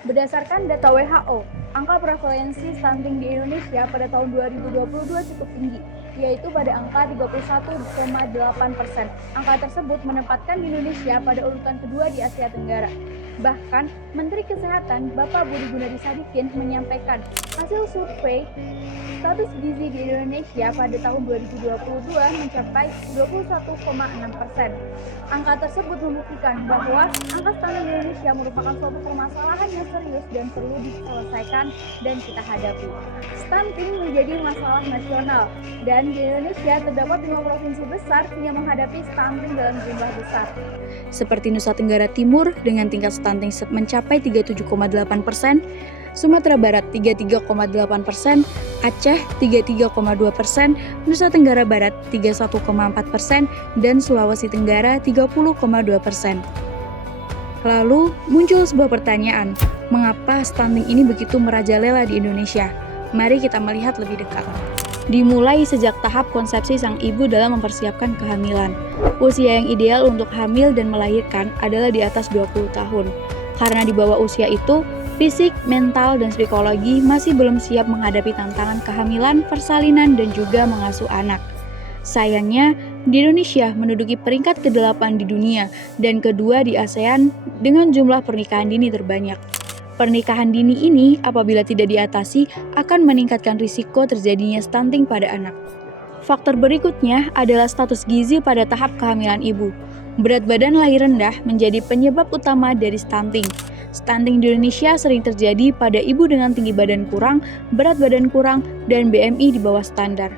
Berdasarkan data WHO, angka prevalensi stunting di Indonesia pada tahun 2022 cukup tinggi, yaitu pada angka 31,8%. Angka tersebut menempatkan Indonesia pada urutan kedua di Asia Tenggara. Bahkan, Menteri Kesehatan Bapak Budi Gunadi Sadikin menyampaikan hasil survei status gizi di Indonesia pada tahun 2022 mencapai 21,6%. Angka tersebut membuktikan bahwa angka stunting di Indonesia merupakan suatu permasalahan yang serius dan perlu diselesaikan dan kita hadapi. Stunting menjadi masalah nasional dan di Indonesia terdapat 5 provinsi besar yang menghadapi stunting dalam jumlah besar. Seperti Nusa Tenggara Timur dengan tingkat stunting mencapai 37,8%, Sumatera Barat 33,8%, Aceh 33,2%, Nusa Tenggara Barat 31,4%, dan Sulawesi Tenggara 30,2%. Lalu muncul sebuah pertanyaan, mengapa stunting ini begitu merajalela di Indonesia? Mari kita melihat lebih dekat. Dimulai sejak tahap konsepsi sang ibu dalam mempersiapkan kehamilan. Usia yang ideal untuk hamil dan melahirkan adalah di atas 20 tahun. Karena di bawah usia itu, fisik, mental, dan psikologi masih belum siap menghadapi tantangan kehamilan, persalinan, dan juga mengasuh anak. Sayangnya, di Indonesia menduduki peringkat ke-8 di dunia dan kedua di ASEAN dengan jumlah pernikahan dini terbanyak. Pernikahan dini ini apabila tidak diatasi akan meningkatkan risiko terjadinya stunting pada anak. Faktor berikutnya adalah status gizi pada tahap kehamilan ibu. Berat badan lahir rendah menjadi penyebab utama dari stunting. Stunting di Indonesia sering terjadi pada ibu dengan tinggi badan kurang, berat badan kurang, dan BMI di bawah standar.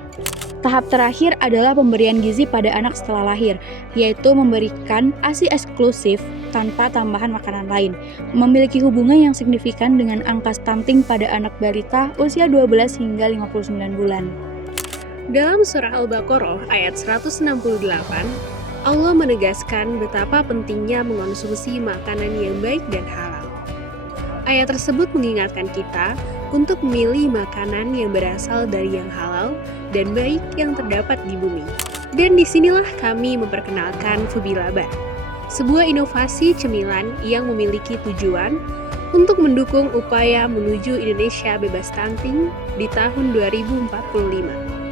Tahap terakhir adalah pemberian gizi pada anak setelah lahir, yaitu memberikan ASI eksklusif tanpa tambahan makanan lain, memiliki hubungan yang signifikan dengan angka stunting pada anak balita usia 12 hingga 59 bulan. Dalam surah Al-Baqarah ayat 168, Allah menegaskan betapa pentingnya mengonsumsi makanan yang baik dan halal. Ayat tersebut mengingatkan kita untuk memilih makanan yang berasal dari yang halal dan baik yang terdapat di bumi. Dan disinilah kami memperkenalkan Fubilabar, sebuah inovasi cemilan yang memiliki tujuan untuk mendukung upaya menuju Indonesia bebas stunting di tahun 2045.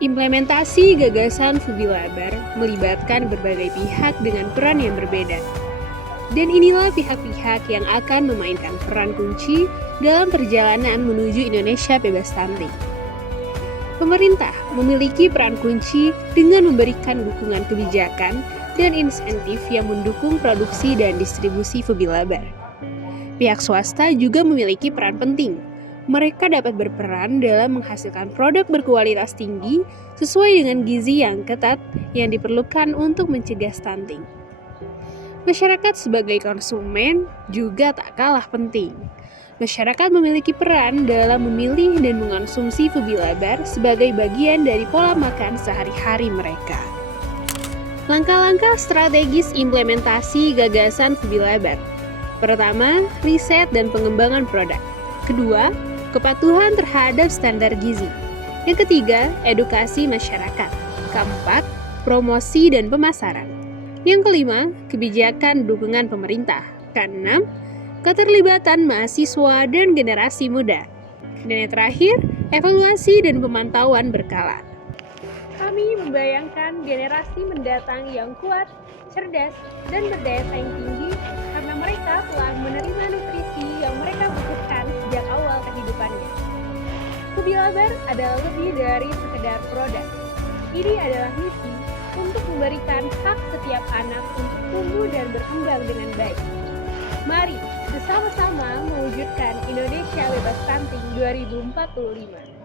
Implementasi gagasan Fubilabar melibatkan berbagai pihak dengan peran yang berbeda. Dan inilah pihak-pihak yang akan memainkan peran kunci dalam perjalanan menuju Indonesia bebas stunting. Pemerintah memiliki peran kunci dengan memberikan dukungan kebijakan dan insentif yang mendukung produksi dan distribusi Fubilabar. Pihak swasta juga memiliki peran penting. Mereka dapat berperan dalam menghasilkan produk berkualitas tinggi sesuai dengan gizi yang ketat yang diperlukan untuk mencegah stunting. Masyarakat sebagai konsumen juga tak kalah penting. Masyarakat memiliki peran dalam memilih dan mengonsumsi Fubilabar sebagai bagian dari pola makan sehari-hari mereka. Langkah-langkah strategis implementasi gagasan Fubilabar. Pertama, riset dan pengembangan produk. Kedua, kepatuhan terhadap standar gizi. Yang ketiga, edukasi masyarakat. Keempat, promosi dan pemasaran. Yang kelima, kebijakan dukungan pemerintah. Keenam, keterlibatan mahasiswa dan generasi muda. Dan yang terakhir, evaluasi dan pemantauan berkala. Kami membayangkan generasi mendatang yang kuat, cerdas, dan berdaya saing tinggi karena mereka telah menerima nutrisi yang mereka butuhkan sejak awal kehidupannya. Fubilabar adalah lebih dari sekedar produk. Ini adalah misi untuk memberikan hak setiap anak untuk tumbuh dan berkembang dengan baik. Mari bersama-sama mewujudkan Indonesia bebas stunting 2045.